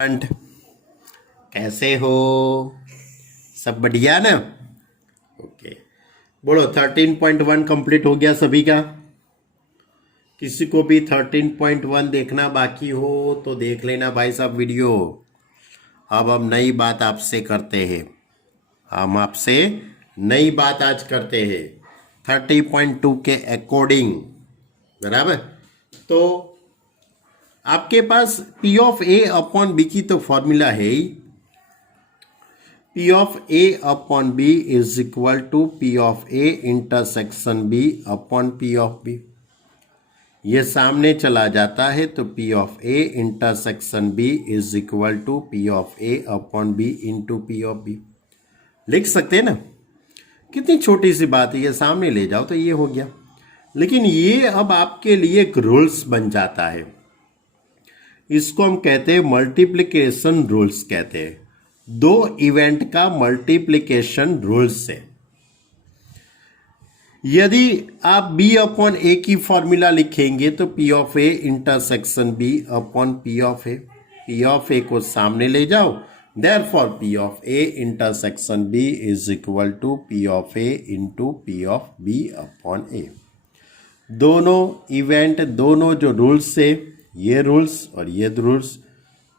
अंट कैसे हो? सब बढ़िया ना? ओके, बोलो 13.1 कंप्लीट हो गया सभी का? किसी को भी 13.1 देखना बाकी हो तो देख लेना भाई साहब वीडियो। अब हम नई बात आपसे करते हैं। हम आपसे नई बात आज करते हैं 30.2 के अकॉर्डिंग, बराबर। तो आपके पास P of A upon B की तो फॉर्मूला है ही। P of A upon B is equal to P of A intersection B upon P of B। ये सामने चला जाता है तो P of A intersection B is equal to P of A upon B into P of B। लिख सकते हैं ना? कितनी छोटी सी बात है, ये सामने ले जाओ तो ये हो गया। लेकिन ये अब आपके लिए एक रूल्स बन जाता है। इसको हम कहते हैं मल्टीप्लिकेशन रूल्स कहते हैं। दो इवेंट का मल्टीप्लिकेशन रूल्स है। यदि आप B अपॉन A की फॉर्मूला लिखेंगे तो P of A intersection B upon P of A। P of A को सामने ले जाओ, therefore P of A intersection B is equal to P of A into P of B upon A। दोनों event, दोनों जो rules है, ये rules और ये रूल्स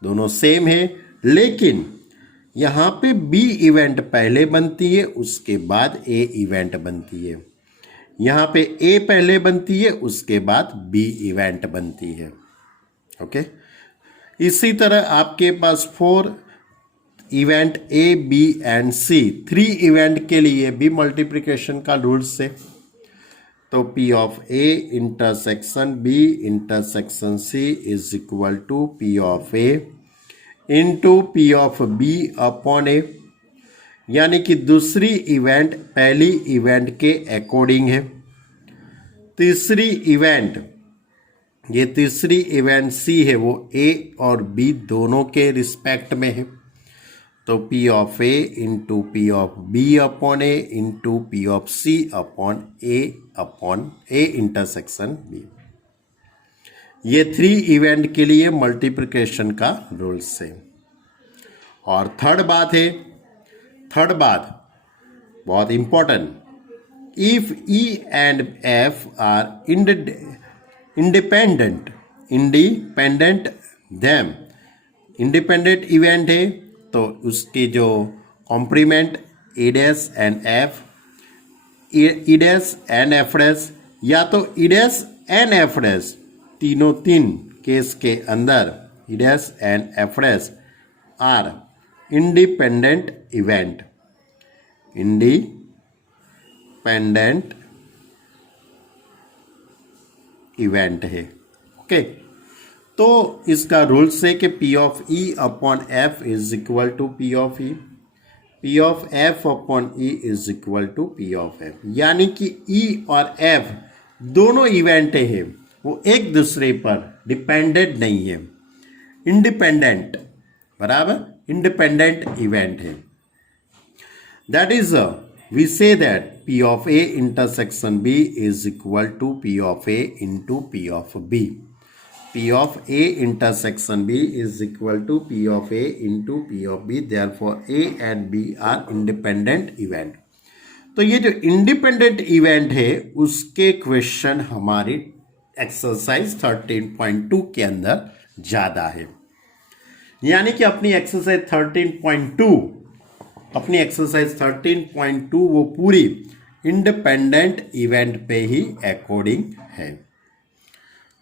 दोनों सेम है, लेकिन यहाँ पे B इवेंट पहले बनती है, उसके बाद A इवेंट बनती है। यहाँ पे A पहले बनती है, उसके बाद B इवेंट बनती है। ओके, इसी तरह आपके पास 4 event A, B and C, 3 event के लिए भी मल्टीप्लिकेशन का रूल्स है। तो P of A intersection B intersection C is equal to P of A into P of B upon A। यानी कि दूसरी इवेंट पहली इवेंट के अकॉर्डिंग है। तीसरी इवेंट, ये तीसरी इवेंट C है, वो A और B दोनों के रिस्पेक्ट में है। तो P of A into P of B upon A into P of C upon A intersection B। ये 3 इवेंट के लिए मल्टीप्लिकेशन का रूल्स है। और थर्ड बात बहुत important, if E and F are independent them, independent event है तो उसके जो complement E dash and F, E dash and F dash, या तो E dash and F dash, तीन केस के अंदर E dash and F dash are independent event है। ओके, तो इसका रूल्स है कि P of E upon F is equal to P of E, P of F upon E is equal to P of F। यानी कि E और F दोनों event है, वो एक दूसरे पर डिपेंडेंट नहीं है, इंडिपेंडेंट, बराबर, इंडिपेंडेंट इवेंट है। That is we say that P of A intersection B is equal to P of A into P of B। P of A intersection B is equal to P of A into P of B, therefore A and B are independent event। तो ये जो independent event है उसके question हमारी exercise 13.2 के अंदर ज़्यादा है। यानी कि अपनी एक्सरसाइज 13.2 वो पूरी इंडिपेंडेंट इवेंट पे ही अकॉर्डिंग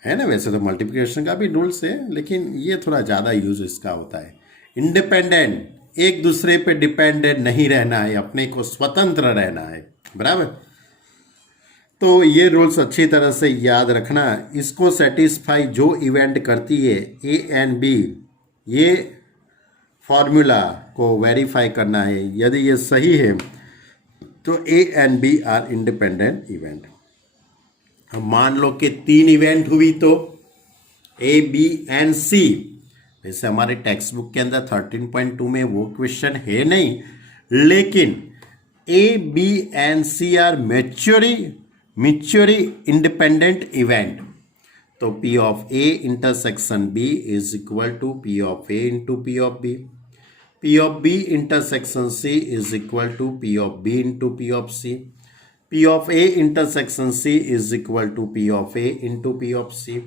है ना। वैसे तो मल्टीप्लिकेशन का भी रूल्स है, लेकिन ये थोड़ा ज़्यादा यूज इसका होता है। इंडिपेंडेंट, एक दूसरे पे डिपेंडेंट नहीं रहना है, अपने को स्वतंत्र रहना है, बराबर। तो ये रूल्स अच्छी तरह से याद रखना। इसको सेटिस्फाई जो इवेंट करती है A एंड B, ये फॉर्मूला को वेरीफाई करना है। यदि ये सही है तो A and B are independent event. अब मान लो कि 3 इवेंट हुई तो A, B एंड C। वैसे हमारे टेक्स्ट बुक के अंदर 13.2 में वो क्वेश्चन है नहीं, लेकिन A, B and C are mutually independent event. तो P of A intersection B is equal to P of A into P of B. P of B intersection C is equal to P of B into P of C. P of A intersection C is equal to P of A into P of C.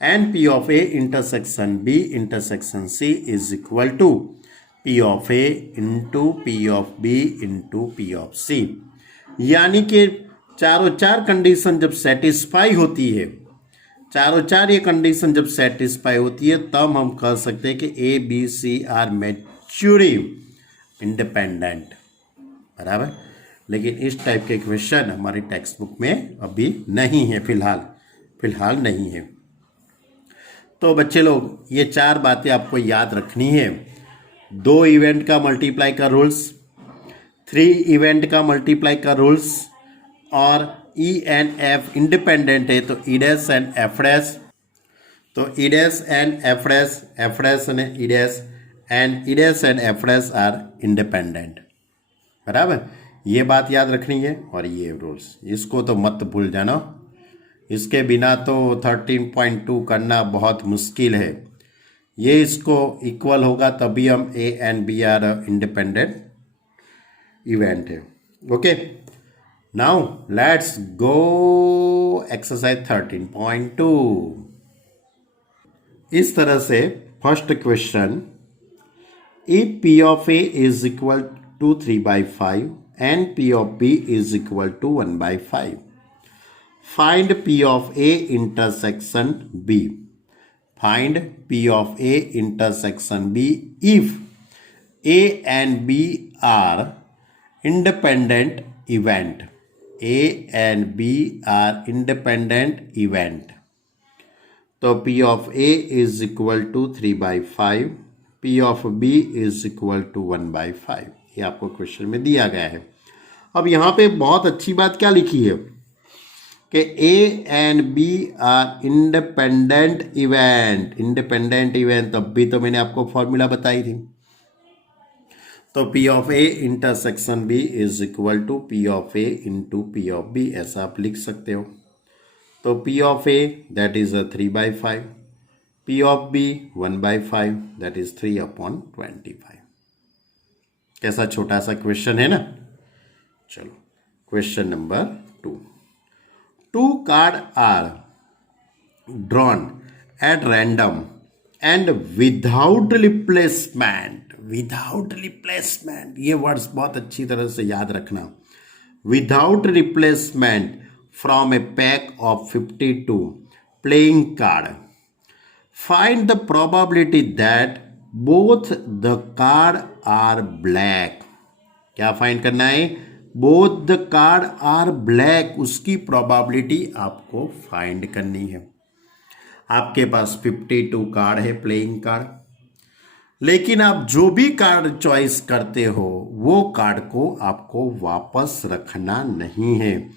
And P of A intersection B intersection C is equal to P of A into P of B into P of C. यानी कि चारों चार condition जब satisfy होती है, चारों चार ये कंडीशन जब सेटिस्फाई होती है, तब हम कह सकते हैं कि A B C are mutually independent. बराबर. लेकिन इस टाइप के क्वेश्चन हमारी टेक्स्ट बुक में अभी नहीं है, फिलहाल नहीं है. तो बच्चे लोग, ये चार बातें आपको याद रखनी है. 2 इवेंट का मल्टीप्लाई का रूल्स, 3 इवेंट का मल्टीप्लाई का रूल्स, और ई एंड एफ इंडिपेंडेंट है तो E dash and F dash, तो E dash and F dash, F dash and E dash, and E dash and F dash are independent. बराबर. ये बात याद रखनी है. और ये रूल्स, इसको तो मत भूल जाना. इसके बिना तो 13.2 करना बहुत मुश्किल है. ये इसको इक्वल होगा तभी हम A and B are independent event है. Okay. Now let's go exercise 13.2. इस तरह से first question, if P of A is equal to 3/5 and P of B is equal to 1/5, find P of A intersection B. Find P of A intersection B if A and B are independent event. A and B are independent event. तो P of A is equal to 3/5, P of B is equal to 1/5. ये आपको question में दिया गया है. अब यहाँ पे बहुत अच्छी बात क्या लिखी है कि A and B are independent event. Independent event, तब भी तो मैंने आपको फॉर्मूला बताई थी. तो P of A intersection B is equal to P of A into P of B, ऐसा आप लिख सकते हो. तो P of A that is 3/5, P of B 1/5, that is 3/25. कैसा छोटा सा क्वेश्चन है ना. चलो question number 2. 2 card are drawn at random and without replacement. Without replacement, ये वर्ड्स बहुत अच्छी तरह से याद रखना. Without replacement from a pack of 52 playing card. Find the probability that both the card are black. क्या फाइंड करना है? Both the card are black. उसकी प्रोबेबिलिटी आपको फाइंड करनी है. आपके पास 52 कार्ड है, प्लेइंग कार्ड, लेकिन आप जो भी कार्ड चॉइस करते हो वो कार्ड को आपको वापस रखना नहीं है,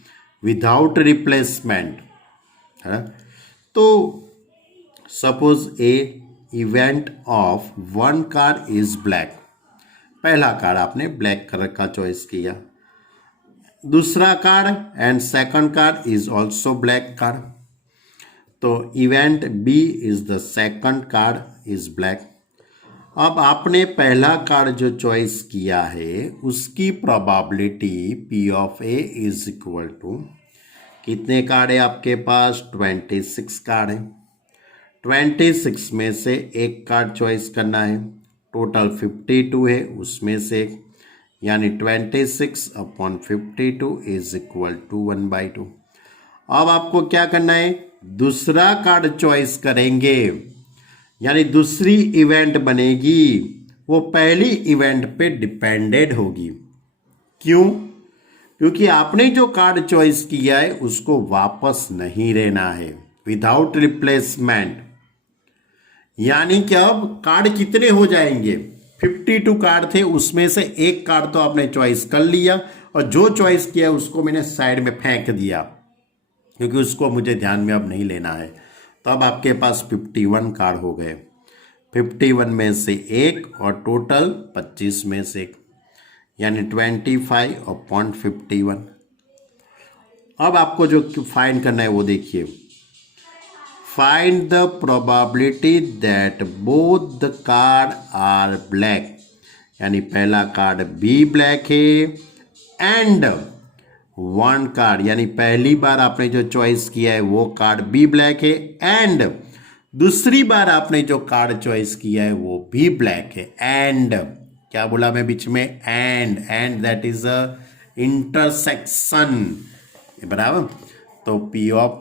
विदाउट रिप्लेसमेंट है. तो suppose a event of 1 card is black. पहला कार्ड आपने ब्लैक कलर का चॉइस किया. दूसरा card and second card is also black card. तो event B is the second card is black. अब आपने पहला कार्ड जो चॉइस किया है उसकी probability P of A is equal to, कितने कार्ड है आपके पास? 26 कार्ड है. 26 में से एक कार्ड चॉइस करना है. टोटल 52 है, उसमें से यानी 26/52 इज इक्वल टू 1/2. अब आपको क्या करना है? दूसरा कार्ड चॉइस करेंगे, यानी दूसरी इवेंट बनेगी, वो पहली इवेंट पे डिपेंडेड होगी. क्यों? क्योंकि आपने जो कार्ड चॉइस किया है उसको वापस नहीं लेना है, विदाउट रिप्लेसमेंट. यानी कि अब कार्ड कितने हो जाएंगे? 52 कार्ड थे, उसमें से एक कार्ड तो आपने चॉइस कर लिया और जो चॉइस किया उसको मैंने साइड में फेंक दिया क्योंकि उसको मुझे ध्यान में अब नहीं लेना है. तो अब आपके पास 51 कार्ड हो गए. 51 में से एक और टोटल 25 में से एक, यानी 25/51. अब आपको जो फाइंड करना है वो देखिए. Find the probability that both the card are black, यानी पहला कार्ड बी ब्लैक है एंड वन कार्ड, यानी पहली बार आपने जो चॉइस किया है वो कार्ड बी ब्लैक है एंड दूसरी बार आपने जो कार्ड चॉइस किया है वो भी ब्लैक है। एंड क्या बोला मैं बीच में, and that is a intersection, बराबर। तो P of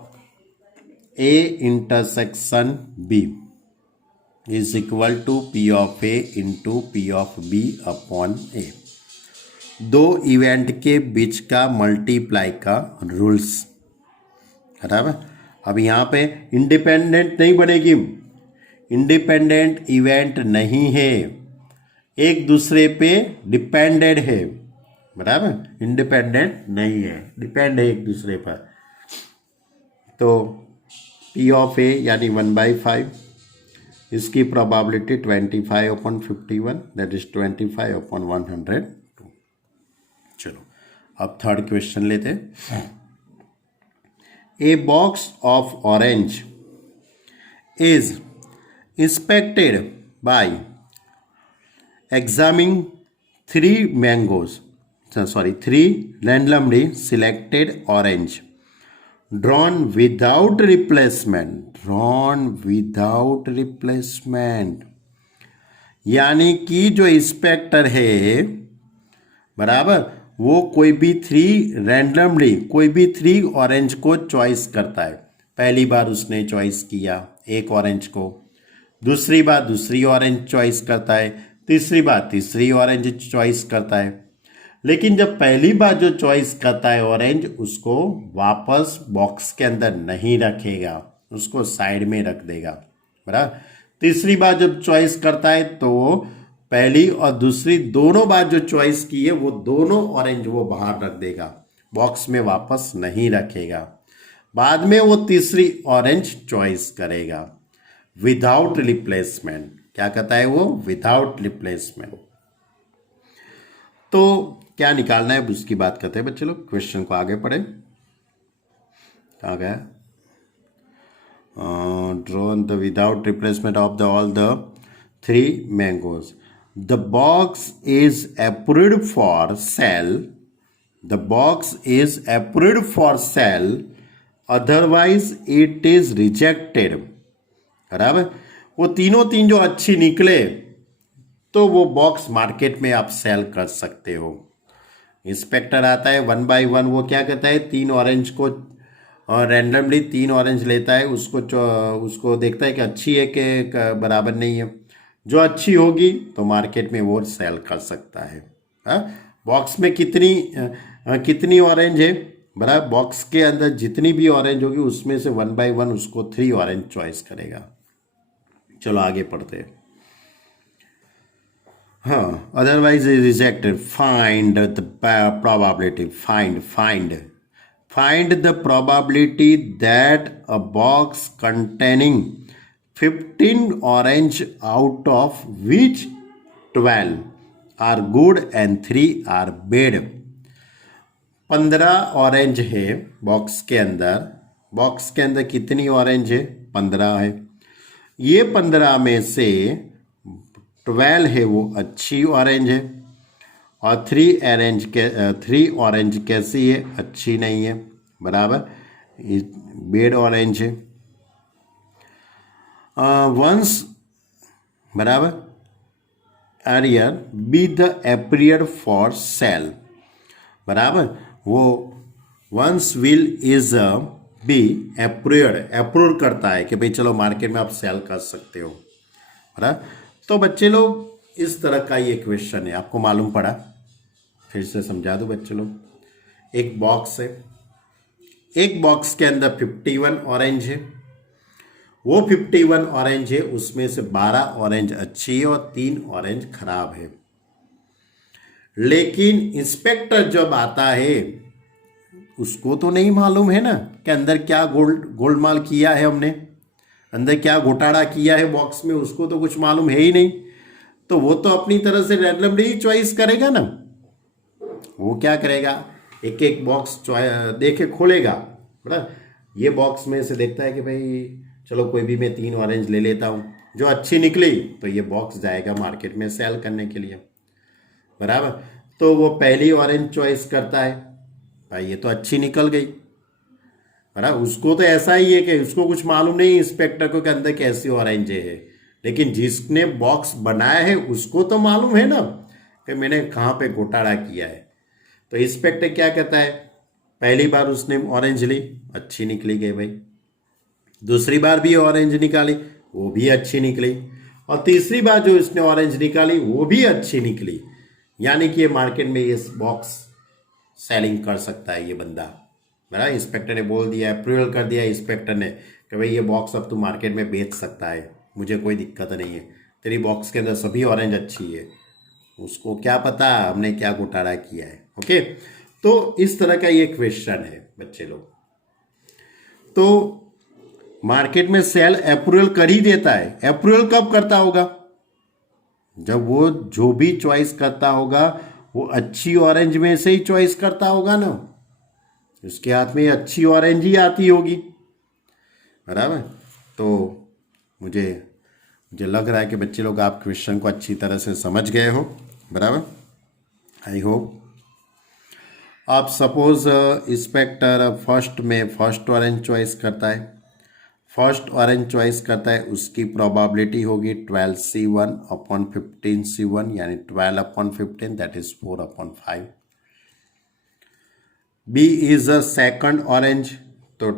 A intersection B is equal to P of A into P of B upon A. दो इवेंट के बीच का मल्टीप्लाई का रूल्स, बराबर। अब यहाँ पे इंडिपेंडेंट नहीं बनेगी, इंडिपेंडेंट इवेंट नहीं है, एक दूसरे पे डिपेंडेड है, बराबर। इंडिपेंडेंट नहीं है, डिपेंड है एक दूसरे पर। तो पी ऑफ ए यानी 1/5, इसकी प्रोबेबिलिटी 25/51, दैट इज 25/102। चलो अब थर्ड क्वेश्चन लेते हैं। A box of orange is inspected bye examining three randomly selected orange drawn without replacement, यानी कि जो इंस्पेक्टर है, बराबर, वो कोई भी थ्री ऑरेंज को चॉइस करता है। पहली बार उसने चॉइस किया एक ऑरेंज को, दूसरी बार दूसरी ऑरेंज चॉइस करता है, तीसरी बार तीसरी ऑरेंज चॉइस करता है। लेकिन जब पहली बार जो चॉइस करता है ऑरेंज, उसको वापस बॉक्स के अंदर नहीं रखेगा, उसको साइड में रख देगा, बराबर। तीसरी बार जब चॉइस करता है तो पहली और दूसरी दोनों बार जो चॉइस की है वो दोनों ऑरेंज वो बाहर रख देगा, बॉक्स में वापस नहीं रखेगा। बाद में वो तीसरी ऑरेंज चॉइस करेगा विदाउट रिप्लेसमेंट। क्या कहता है वो, विदाउट रिप्लेसमेंट। तो क्या निकालना है उसकी बात करते हैं बच्चे लोग। क्वेश्चन को आगे पढ़े, कहाँ गया, drawn the without replacement of the all the three mangoes, the box is approved for sale, the box is approved for sale, otherwise it is rejected, बराबर। वो तीन जो अच्छी निकले तो वो बॉक्स मार्केट में आप सेल कर सकते हो। इंस्पेक्टर आता है 1 by 1, वो क्या कहता है, 3 ऑरेंज को रैंडमली 3 ऑरेंज लेता है, उसको देखता है कि अच्छी है कि बराबर नहीं है। जो अच्छी होगी तो मार्केट में वो सेल कर सकता है। बॉक्स में कितनी ऑरेंज है, बराबर, बॉक्स के अंदर जितनी भी ऑरेंज होगी उसमें से 1 by 1 उसको 3 ऑरेंज चॉइस करेगा। चलो आगे पढ़ते हैं। हाँ, otherwise is rejected, find the probability, find the probability that a box containing 15 orange out of which 12 are good and 3 are bad. 15 orange है बॉक्स के अंदर कितनी ऑरेंज है, 15 है। ये 15 में से 12 है वो अच्छी ऑरेंज है और 3 ऑरेंज कैसी है, अच्छी नहीं है, बराबर, बैड ऑरेंज है। वंस, बराबर, arrear be the appear for sale, बराबर, वो once will is be approve करता है कि भाई चलो मार्केट में आप सेल कर सकते हो, बराबर। तो बच्चे लोग इस तरह का ये क्वेश्चन है, आपको मालूम पड़ा, फिर से समझा दो बच्चे लोग। एक बॉक्स है, एक बॉक्स के अंदर 51 ऑरेंज है, वो 51 ऑरेंज है, उसमें से 12 ऑरेंज अच्छी है और 3 ऑरेंज खराब है। लेकिन इंस्पेक्टर जब आता है उसको तो नहीं मालूम है ना कि अंदर क्या गोलमाल किया है हमने, अंदर क्या घोटाला किया है बॉक्स में, उसको तो कुछ मालूम है ही नहीं। तो वो तो अपनी तरह से रैंडमली ही चॉइस करेगा ना। वो क्या करेगा, एक एक बॉक्स देखे खोलेगा, बड़ा, ये बॉक्स में से देखता है कि भाई चलो कोई भी मैं 3 ऑरेंज ले लेता हूँ, जो अच्छी निकली तो ये बॉक्स जाएगा मार्केट में सेल करने के लिए, बराबर। तो वो पहली ऑरेंज चॉइस करता है, भाई ये तो अच्छी निकल गई, बराबर। उसको तो ऐसा ही है कि उसको कुछ मालूम नहीं इंस्पेक्टर को कि अंदर कैसी ऑरेंज है, लेकिन जिसने बॉक्स बनाया है उसको तो मालूम है ना कि मैंने कहाँ पे घोटाला किया है। तो इंस्पेक्टर क्या कहता है, पहली बार उसने ऑरेंज ली, अच्छी निकली गई भाई, दूसरी बार भी ऑरेंज निकाली, वो भी अच्छी निकली, और तीसरी बार जो इसने ऑरेंज निकाली वो भी अच्छी निकली, यानी कि ये मार्केट में ये बॉक्स सेलिंग कर सकता है ये बंदा, मेरा इंस्पेक्टर ने बोल दिया, अप्रूवल कर दिया इंस्पेक्टर ने कि भाई ये बॉक्स अब तू मार्केट में बेच सकता है, मुझे कोई दिक्कत नहीं है, तेरी बॉक्स के अंदर सभी ऑरेंज अच्छी है। उसको क्या पता हमने क्या घोटाला किया है। ओके, तो इस तरह का ये क्वेश्चन है बच्चे लोग। तो मार्केट में सेल अप्रूवल कर ही देता है, अप्रूवल कब करता होगा, जब वो जो भी चॉइस करता होगा वो अच्छी ऑरेंज में से ही चॉइस करता होगा ना, उसके हाथ में अच्छी ऑरेंज ही आती होगी, बराबर। तो मुझे मुझे लग रहा है कि बच्चे लोग आप क्वेश्चन को अच्छी तरह से समझ गए हो, बराबर। I hope. आप सपोज इंस्पेक्टर फर्स्ट में फर्स्ट ऑरेंज चॉइस करता है, फर्स्ट ऑरेंज चॉइस करता है, उसकी प्रोबेबिलिटी होगी 12C1 अपॉन 15C1, यानी 12 upon 15 that is 4 upon 5। B is a second orange, तो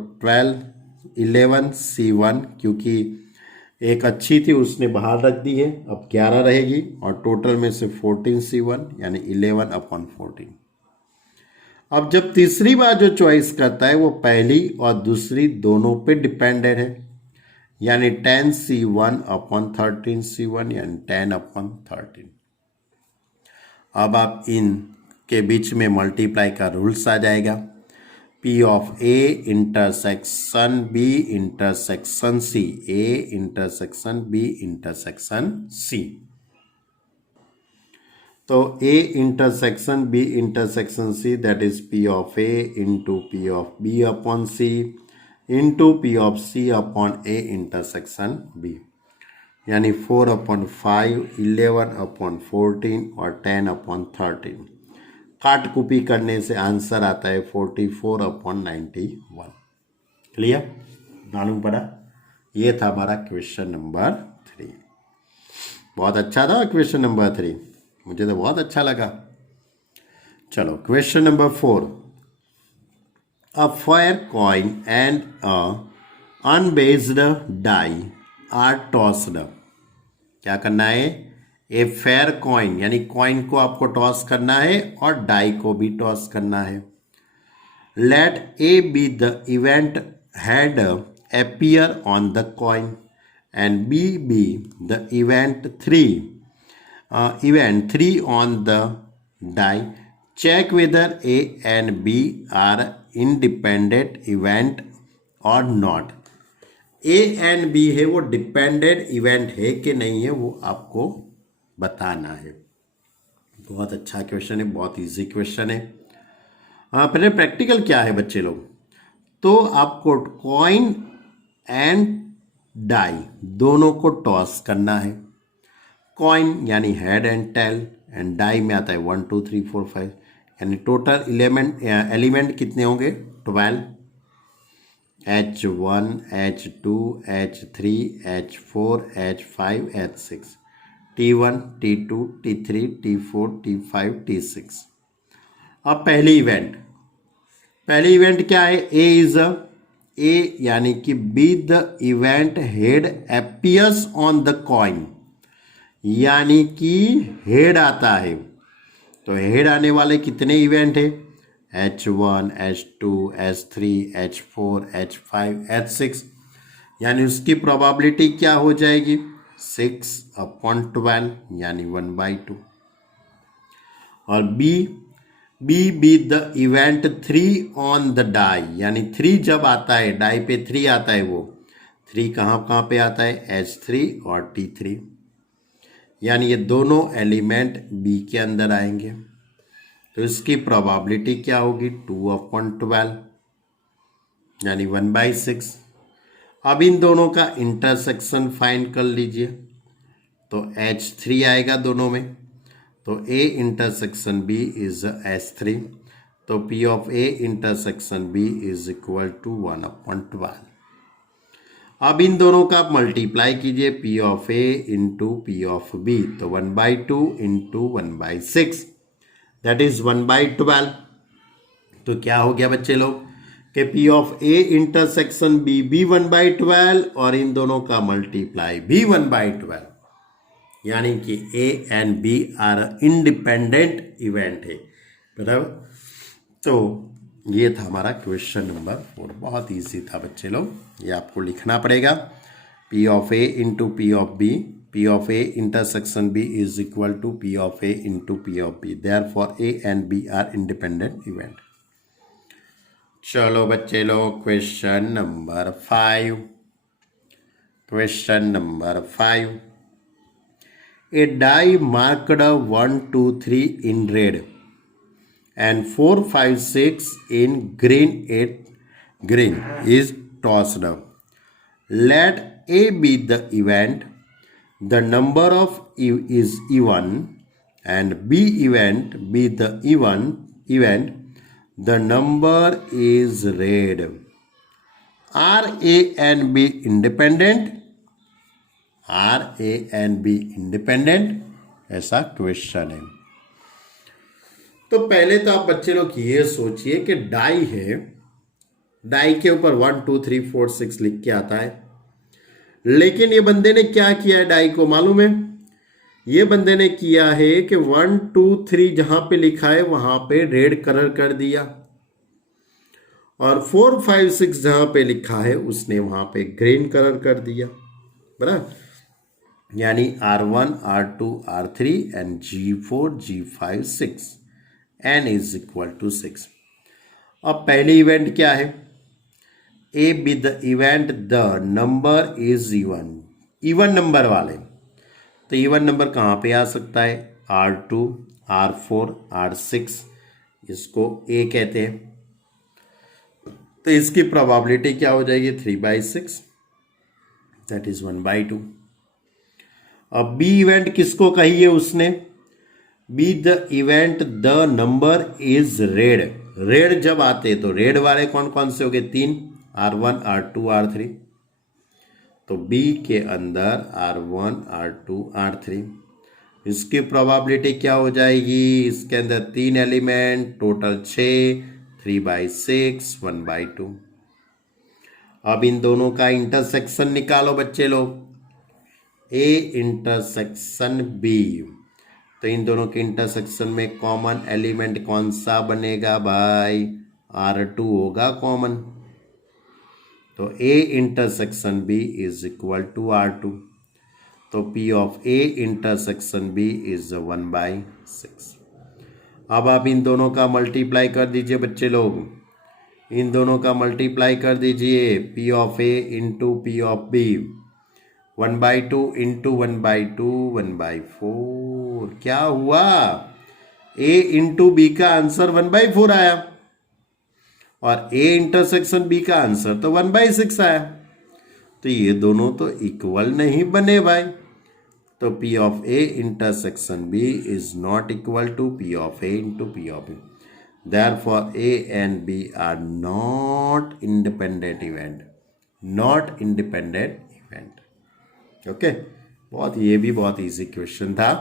11C1, क्योंकि एक अच्छी थी उसने बाहर रख दी है, अब 11 रहेगी, और टोटल में से 14C1 यानी 11 अपॉन 14। अब जब तीसरी बार जो चॉइस करता है वो पहली और दूसरी दोनों पे डिपेंडेंट है, यानी 10C1 अपॉन 13C1 यानी 10 अपॉन 13। अब आप इन के बीच में मल्टीप्लाई का रूल्स आ जाएगा, P of A intersection B intersection C, A intersection B intersection C। तो A intersection B intersection C that is P of A into P of B upon C into P of C upon A intersection B, यानी 4 upon 5, 11 upon 14 और 10 upon 13। काट कुपी करने से answer आता है 44 upon 91। Clear, मालूम पड़ा। ये था हमारा क्वेश्चन नंबर 3। बहुत अच्छा था क्वेश्चन नंबर 3, मुझे तो बहुत अच्छा लगा। चलो question number 4। A fair coin and a unbiased die are tossed. क्या करना है, ए फेयर कॉइन यानी कॉइन को आपको टॉस करना है और डाई को भी टॉस करना है। Let A be the event head appear on the coin and B be the event 3 on the die. Check whether A and B are independent event or not. A and B है वो dependent event है कि नहीं है, वो आपको बताना है। बहुत अच्छा क्वेश्चन है, बहुत इजी क्वेश्चन है। पहले प्रैक्टिकल क्या है बच्चे लोग, तो आपको कॉइन एंड डाई दोनों को टॉस करना है। कॉइन यानी head and tail, and die में आता है 1 2 3 4 5, यानी टोटल एलिमेंट कितने होंगे 12। H1 H2 H3 H4 H5 H6, T1 T2 T3 T4 T5 T6। अब पहली इवेंट क्या है, ए इज ए यानी कि B the event head appears on the coin, यानी कि हेड आता है। तो हेड आने वाले कितने इवेंट है, H1 H2 H3 H4 H5 H6, यानी उसकी प्रोबेबिलिटी क्या हो जाएगी 6 अपॉन 12 यानी 1/2। और B the event 3 on the die, यानी 3 जब आता है डाई पे 3 आता है, वो 3 कहाँ पे आता है H3 और T3, यानी ये दोनों एलिमेंट बी के अंदर आएंगे। तो इसकी प्रोबेबिलिटी क्या होगी 2 अपॉन 12 यानी 1/6। अब इन दोनों का इंटरसेक्शन फाइंड कर लीजिए, तो H3 आएगा दोनों में, तो A intersection B is H3, तो P of A intersection B is equal to 1/12। अब इन दोनों का मल्टीप्लाई कीजिए, P of A into P of B, तो 1/2 इंटू 1/6, दैट इज 1/12। तो क्या हो गया बच्चे लोग कि P of A intersection B भी 1/12 और इन दोनों का मल्टीप्लाई भी 1/12, यानी कि A and B are independent event है, बराबर। तो ये था हमारा क्वेश्चन नंबर 4, बहुत इजी था बच्चे लोग, ये आपको लिखना पड़ेगा। P of A into P of B, P of A intersection B is equal to P of A into P of B, therefore A and B are independent event. चलो बच्चे लोग question number 5, question number 5, a die marked 1, 2, 3 in red and 4, 5, 6 in green is tossed up. Let A be the event, the number of is even, and B event be the event, the number is red. Are A and B independent? Are A and B independent? ऐसा question है। तो पहले तो आप बच्चे लोग ये सोचिए कि डाई है, डाई के ऊपर 1, 2, 3, 4, 6 लिख के आता है, लेकिन ये बंदे ने क्या किया है डाई को मालूम है? ये बंदे ने किया है कि 1, 2, 3 जहां पे लिखा है वहां पे रेड कलर कर दिया, और 4, 5, 6 जहां पे लिखा है उसने वहां पे ग्रीन कलर कर दिया, बराबर। यानी R1, R2, R3 and G4, G5, 6, n is equal to 6। अब पहली इवेंट क्या है? A be the event the number is even, even number वाले। तो इवन नंबर कहाँ पे आ सकता है? R2, R4, R6, इसको A कहते हैं। तो इसकी प्रोबेबिलिटी क्या हो जाएगी? 3/6, दैट इज 1/2। अब बी इवेंट किसको कही है उसने? B the event the number is red. Red जब आते तो रेड वाले कौन कौन से हो गए? 3, R1, R2, R3। तो बी के अंदर R1, R2, R3, इसकी प्रोबेबिलिटी क्या हो जाएगी? इसके अंदर 3 एलिमेंट, टोटल 6, 3/6, 1/2। अब इन दोनों का इंटरसेक्शन निकालो बच्चे लोग, A इंटरसेक्शन B। तो इन दोनों के इंटरसेक्शन में कॉमन एलिमेंट कौन सा बनेगा भाई? R2 होगा कॉमन। तो A intersection B is equal to R2, तो P of A intersection B is 1/6। अब आप इन दोनों का मल्टीप्लाई कर दीजिए बच्चे लोग, इन दोनों का मल्टीप्लाई कर दीजिए, P of A into P of B, 1/2 into 1/2, 1/4। क्या हुआ? A इंटू B का आंसर 1/4 आया, और A इंटरसेक्शन B का आंसर तो 1/6 आया। तो ये दोनों तो इक्वल नहीं बने भाई। तो P of A intersection B is not equal to P of A into P of B, therefore A and B are not independent event, not independent event। Okay ये भी बहुत इजी क्वेश्चन था,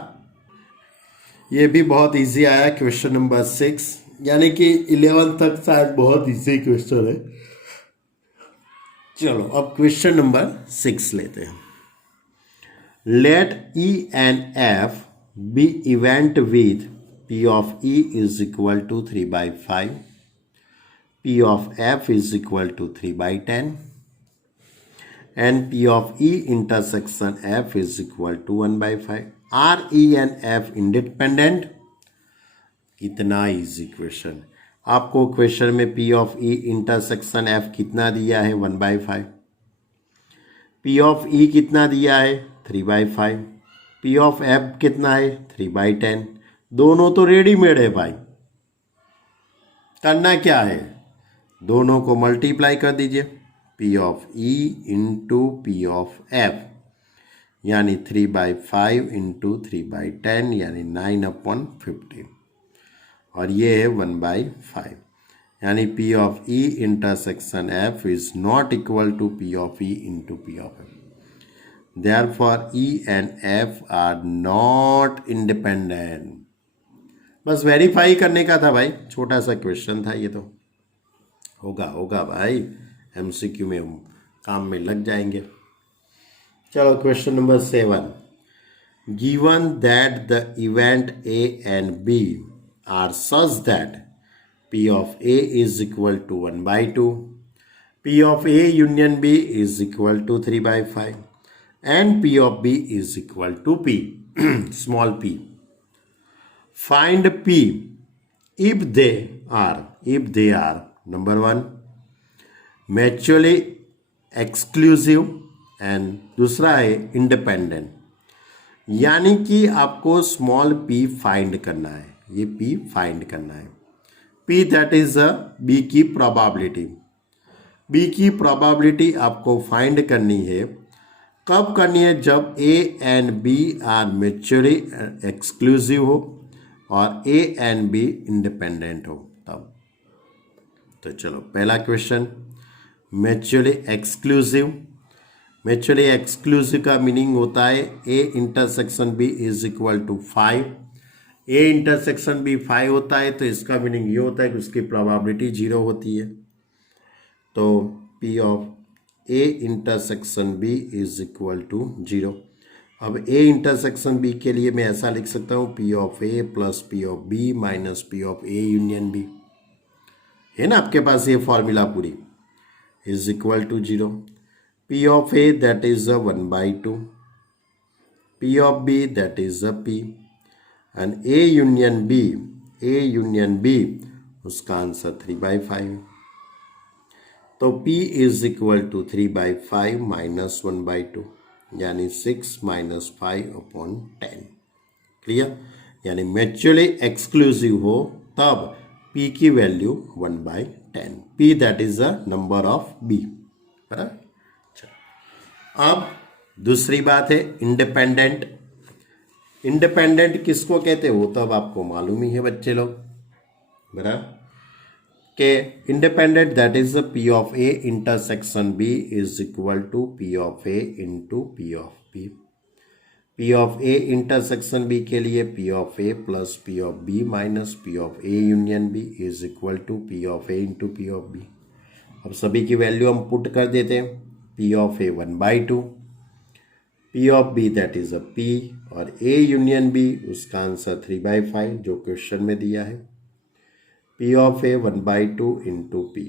ये भी बहुत इजी आया question number 6, यानी कि 11 तक शायद बहुत इजी क्वेश्चन है। चलो अब क्वेश्चन नंबर 6 लेते हैं। Let E and F be event with P of E is equal to 3/5, P of F is equal to 3/10, and P of E intersection F is equal to 1/5। Are E and F independent? कितना easy question. आपको question में P of E intersection F कितना दिया है? 1/5। P of E कितना दिया है? 3/5। P of F कितना है? 3/10। दोनों तो रेडीमेड है भाई, करना क्या है? दोनों को मल्टीप्लाई कर दीजिए, P of E into P of F, यानी 3/5 इंटू 3/10 यानी 9/15, और ये है 1/5, यानी P of E intersection F is not equal to P of E into P of F. Therefore E and F are not independent। बस verify करने का था भाई, छोटा सा क्वेश्चन था ये तो। होगा भाई, एमसीक्यू में काम में लग जाएंगे। चलो question number 7, given that the event A and B are such that P of A is equal to 1/2, P of A union B is equal to 3/5 and P of B is equal to P, small p. Find P if they are number 1 mutually exclusive and दूसरा है independent। यानी कि आपको small p find करना है, ये p find करना है। p दैट इज b की प्रोबेबिलिटी, b की प्रोबेबिलिटी आपको फाइंड करनी है। कब करनी है? जब A and B are mutually exclusive हो और ए एंड बी इंडिपेंडेंट हो तब। तो चलो पहला question, mutually exclusive. Mutually exclusive का मीनिंग होता है A intersection B is equal to 5। A intersection B 5 होता है तो इसका मीनिंग ये होता है कि उसकी प्रोबेबिलिटी 0 होती है। तो P of A intersection B is equal to 0। अब ए इंटरसेक्शन बी के लिए मैं ऐसा लिख सकता हूँ P of A plus P of B minus P of A union B, है ना आपके पास ये फॉर्मूला पूरी, is equal to 0। P of A that is 1/2, P of B that is P, and A union B उसका answer 3/5। तो P is equal to 3/5 minus 1/2, यानी 6 minus 5/10। Clear? यानी म्यूचुअली एक्सक्लूसिव हो तब P की value 1/10, P that is the number of B। बराबर। चलो अब दूसरी बात है इंडिपेंडेंट। इंडिपेंडेंट किसको कहते हो तो अब आपको मालूम ही है बच्चे लोग, बराबर, के independent that is P of A intersection B is equal to P of A into P of B. P of A intersection B के लिए P of A plus P of B minus P of A union B is equal to P of A into P of B. अब सभी की value हम put कर देते हैं। P of A 1/2, P of B that is P, और A union B उसका answer 3/5 जो क्वेश्चन में दिया है। P of A 1/2 into P,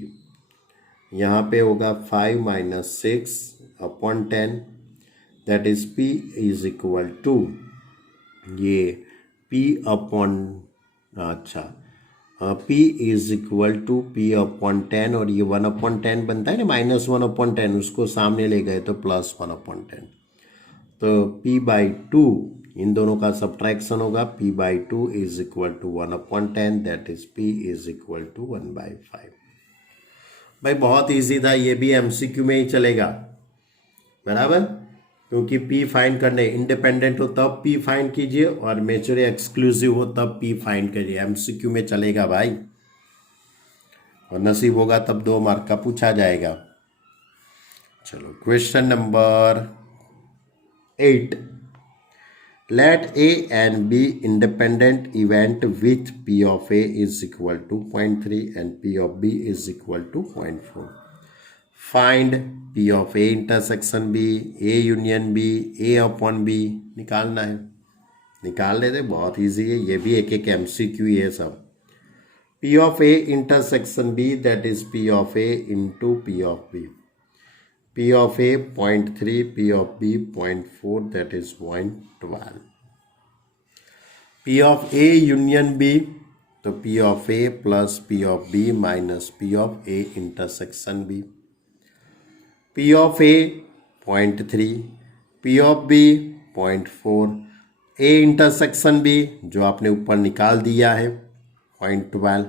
यहाँ पे होगा 5 minus 6/10, that is P is equal to ये P अपॉन, अच्छा P is equal to P/10, और ये 1/10 बनता है ना, माइनस 1/10, उसको सामने ले गए तो प्लस 1/10। तो P/2 इन दोनों का सब्ट्रैक्शन होगा, P/2 is equal to 1/10, that is P is equal to 1/5। भाई बहुत इजी था, ये भी एमसीक्यू में ही चलेगा, बराबर, क्योंकि P फाइंड करने, इंडिपेंडेंट हो तब P फाइंड कीजिए और म्यूचुअली एक्सक्लूसिव हो तब P फाइंड करिए, एमसीक्यू में चलेगा भाई, और नसीब होगा तब 2 मार्क का पूछा जाएगा। चलो question number 8, let A and B independent event with P of A is equal to 0.3 and P of B is equal to 0.4. Find P of A intersection B, A union B, A upon B निकालना है, निकाल लेते, बहुत easy है, ये भी एक एक MCQ है सब। P of A intersection B that is P of A into P of B. P of A 0.3, P of B 0.4 that is 0.12. P of A union B, तो P of A plus P of B minus P of A intersection B. P of A 0.3, P of B 0.4, A intersection B जो आपने ऊपर निकाल दिया है 0.12,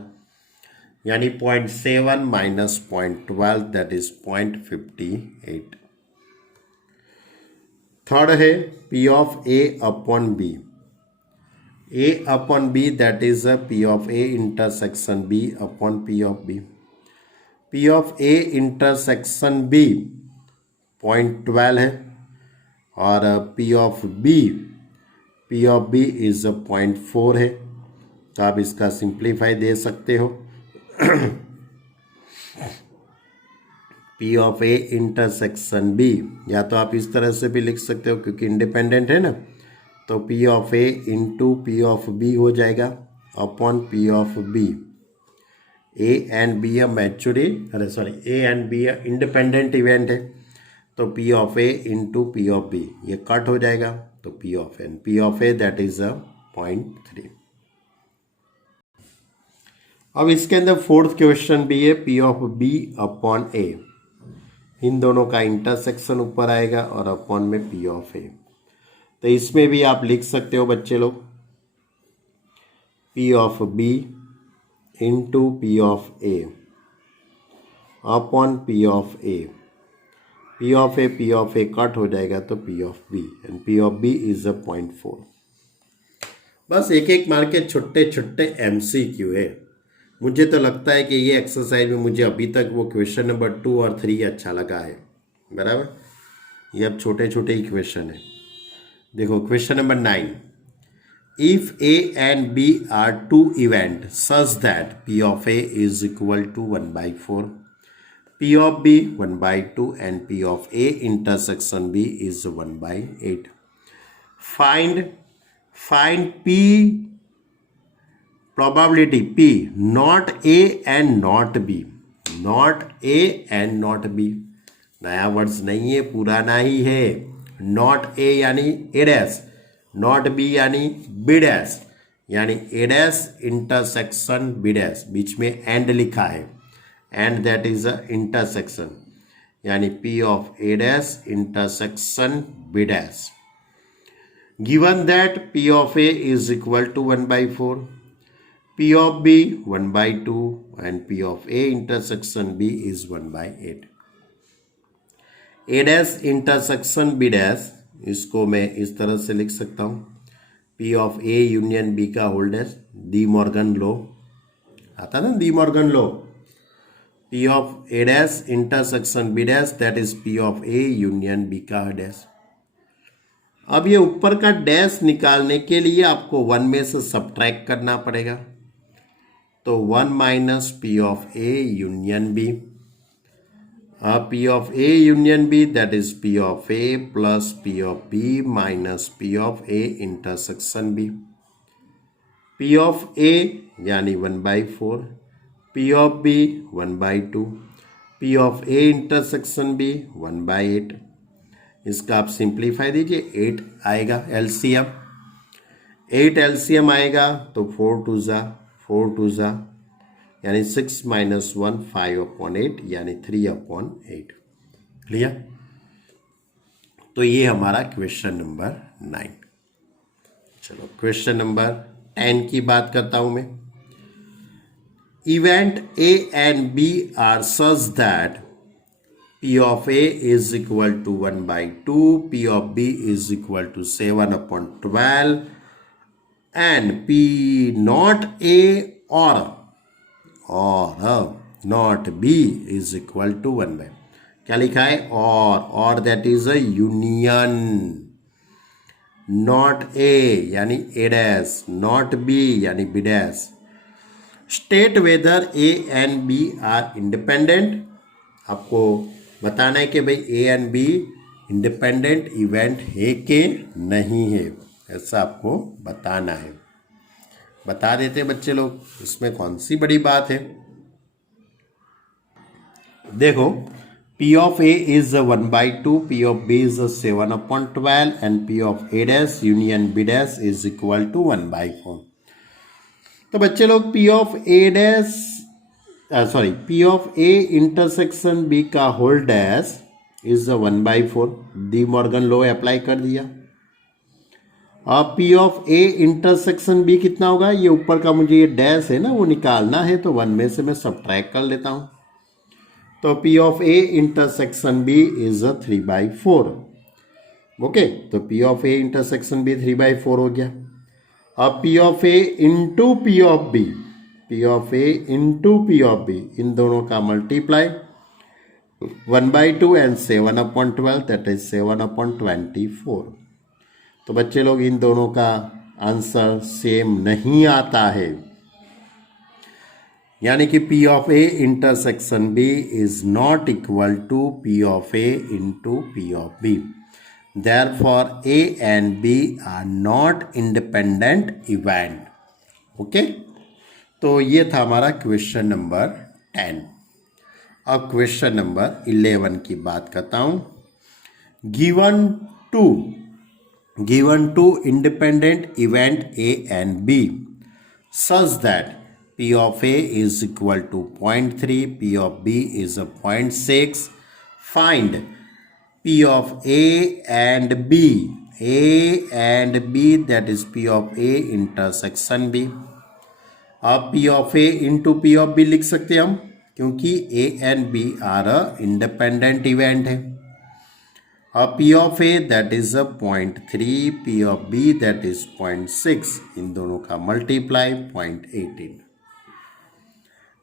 यानी 0.7 minus 0.12 that is 0.58। Third है P of A upon B। A upon B that is P of A intersection B upon P of B। P of A intersection B 0.12 है और P ऑफ B इज 0.4 है। तो आप इसका simplify दे सकते हो। P of A intersection B, या तो आप इस तरह से भी लिख सकते हो क्योंकि इंडिपेंडेंट है ना, तो P of A into P of B हो जाएगा upon P of B। A and B A and B independent event है, तो P of A into P of B ये कट हो जाएगा, तो P of A that is 0.3। अब इसके अंदर फोर्थ क्वेश्चन भी है P of B upon A। इन दोनों का इंटरसेक्शन ऊपर आएगा और अपॉन में P ऑफ A। तो इसमें भी आप लिख सकते हो बच्चे लोग P of B into P of A upon P of A। P of A cut हो जाएगा तो P of B and P of B is 0.4। बस एक एक मार्क के छोटे छोटे MCQ है। मुझे तो लगता है कि ये एक्सरसाइज में मुझे अभी तक वो क्वेश्चन नंबर 2 और 3 अच्छा लगा है, बराबर। ये अब छोटे छोटे ही क्वेश्चन है। देखो question number 9, if A and B are two event such that P of A is equal to 1/4, P of B 1/2 and P of A intersection B is 1/8। Find P probability P not A and not B, not A and not B। नया words नहीं है, पुराना ही है। not A यानी A dash, not B यानी B dash, यानी A dash intersection B dash, बीच में एंड लिखा है and that is a intersection, यानी P of A dash intersection B dash. Given that P of A is equal to 1/4, P of B 1/2 and P of A intersection B is 1/8। A dash intersection B dash, इसको मैं इस तरह से लिख सकता हूँ P of A union B का whole dash, De Morgan law आता ना, De Morgan law. P of A dash intersection B dash that is P of A union B का डैश। अब ये ऊपर का डैश निकालने के लिए आपको 1 में से सब्ट्रैक्ट करना पड़ेगा, तो 1 minus P of A union B। P of A union B that is P of A plus P of B minus P of A intersection B। P of A यानी 1/4, P of B 1/2, P of A intersection B 1/8। इसका आप simplify दीजिए, 8 आएगा LCM, 8 LCM आएगा तो 4 2 ज़ा यानी 6 minus 1 5/8 यानी 3/8। क्लियर। तो ये हमारा क्वेश्चन नंबर 9। चलो क्वेश्चन नंबर 10 की बात करता हूं मैं। Event A and B are such that P of A is equal to 1/2, P of B is equal to 7/12 and P not A or not B is equal to 1/, क्या लिखा है, और that is A union. Not A यानी A dash, not B यानी B dash. State whether A and B are independent, आपको बताना है कि भाई A and B independent event है कि नहीं है, ऐसा आपको बताना है। बता देते बच्चे लोग, इसमें कौन सी बड़ी बात है। देखो P of A is 1/2, P of B is 7/12 and P of A dash union B dash is equal to 1/4। तो बच्चे लोग P of A dash P of A intersection B का whole dash is 1/4, De Morgan law apply कर दिया। अब P of A intersection B कितना होगा, ये ऊपर का मुझे ये डैश है ना वो निकालना है, तो 1 में से मैं सब्ट्रैक्ट कर लेता हूँ। तो P of A intersection B is 3/4। Okay, तो P of A intersection B 3/4 हो गया। अब P of A into P of B, P of A into P of B, इन दोनों का मल्टीप्लाई 1/2 एंड 7/12 दैट इज 7/24। तो बच्चे लोग इन दोनों का आंसर सेम नहीं आता है, यानी कि P of A intersection B is not equal to P of A into P of B. Therefore A and B are not independent event. Okay, तो ये था हमारा क्वेश्चन नंबर 10। अब क्वेश्चन नंबर 11 की बात करता हूँ। Given two independent event A and B such that P of A is equal to 0.3, P of B is a 0.6. Find P of A and B that is P of A intersection B। अब P of A into P of B लिख सकते हैं हम, क्योंकि A and B are a independent event है। अब P of A that is a 0.3, P of B that is 0.6, इन दोनों का मल्टीप्लाई 0.18।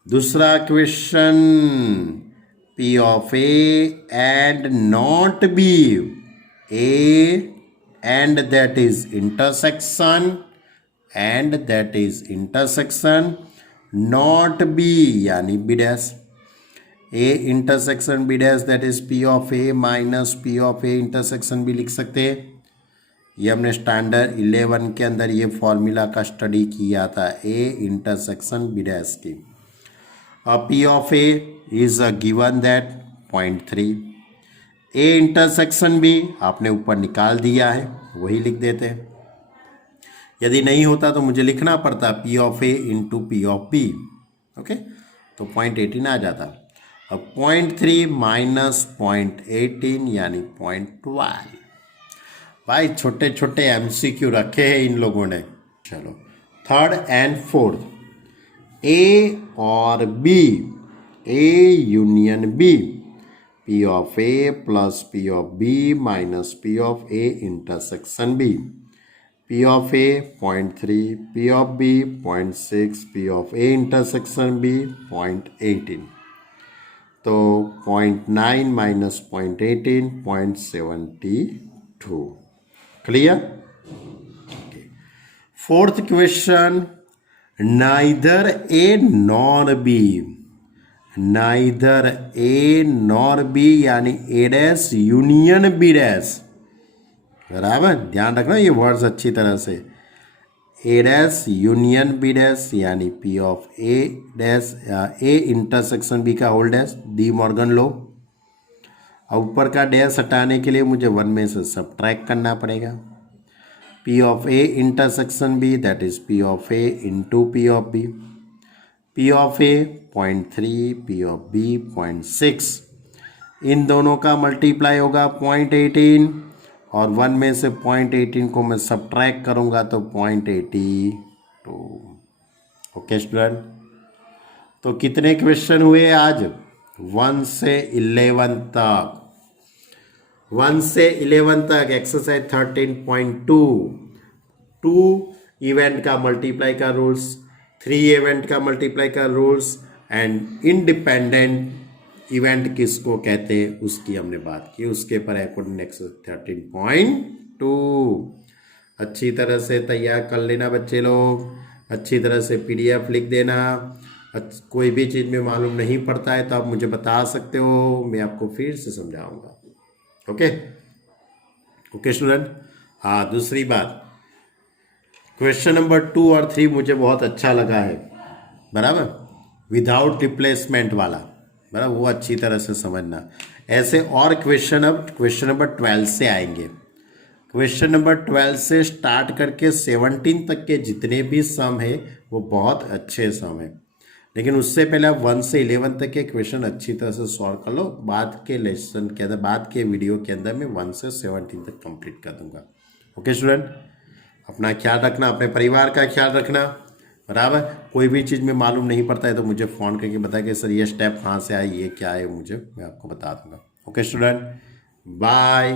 दूसरा question, P of A and not B, A and that is intersection not B यानी B dash, A intersection B dash that is P of A minus P of A intersection B लिख सकते हैं। ये हमने standard 11 के अंदर ये formula का स्टडी किया था, A इंटरसेक्शन B डैश की। अब P of A is a given that 0.3, A intersection B आपने ऊपर निकाल दिया है, वही लिख देते हैं। यदि नहीं होता तो मुझे लिखना पड़ता P of A into P of B। Okay, तो 0.18 आ जाता। अब 0.3 माइनस 0.18 यानी 0.12। भाई छोटे छोटे MCQ रखे हैं इन लोगों ने। चलो थर्ड एंड फोर्थ, A और B, A union B, P of A plus P of B minus P of A intersection B। P of A 0.3, P of B 0.6, P of A intersection B 0.18। तो 0.9 minus 0.18 0.72। Clear? Fourth question, neither A nor B, neither A nor B यानी A dash union B dash. बराबर ध्यान रखना ये words अच्छी तरह से, A dash union B dash यानी P of A dash A intersection B का होल डैश, डी मॉर्गन लो। अब ऊपर का डैश हटाने के लिए मुझे 1 में से सब्ट्रैक्ट करना पड़ेगा। P of A intersection B that is P of A into P of B। P of A 0.3, P of B 0.6, इन दोनों का मल्टीप्लाई होगा 0.18 और 1 में से 0.18 को मैं सब्ट्रैक्ट करूंगा तो 0.82। ओके स्टूडेंट, तो कितने क्वेश्चन हुए आज? 1 से 11 तक, 1 से 11 तक एक्सरसाइज 13.2, 2 इवेंट का मल्टीप्लाई का रूल्स, 3 इवेंट का मल्टीप्लाई का रूल्स एंड इंडिपेंडेंट इवेंट किसको कहते हैं उसकी हमने बात की। उसके पर अकॉर्डिंग एक्सरसाइज 13.2 अच्छी तरह से तैयार कर लेना बच्चे लोग, अच्छी तरह से PDF लिख देना। कोई भी चीज़ में मालूम नहीं पड़ता है तो आप मुझे बता सकते हो, मैं आपको फिर से समझाऊंगा। Okay okay student. हाँ, दूसरी बात, क्वेश्चन नंबर 2 और 3 मुझे बहुत अच्छा लगा है, बराबर, विदाउट रिप्लेसमेंट वाला, बराबर, वो अच्छी तरह से समझना। ऐसे और क्वेश्चन अब क्वेश्चन नंबर 12 से आएंगे। क्वेश्चन नंबर 12 से स्टार्ट करके 17 तक के जितने भी सम है वो बहुत अच्छे सम है, लेकिन उससे पहले आप 1 से 11 तक के क्वेश्चन अच्छी तरह से सॉल्व कर लो। बाद के लेसन के अंदर, बाद के वीडियो के अंदर मैं 1 से 17 तक कंप्लीट कर दूंगा। ओके स्टूडेंट, अपना ख्याल रखना, अपने परिवार का ख्याल रखना। बराबर, कोई भी चीज़ में मालूम नहीं पड़ता है तो मुझे फ़ोन करके बताए कि सर ये स्टेप कहाँ से आए, ये क्या है, मुझे मैं आपको बता दूंगा। Okay student, bye.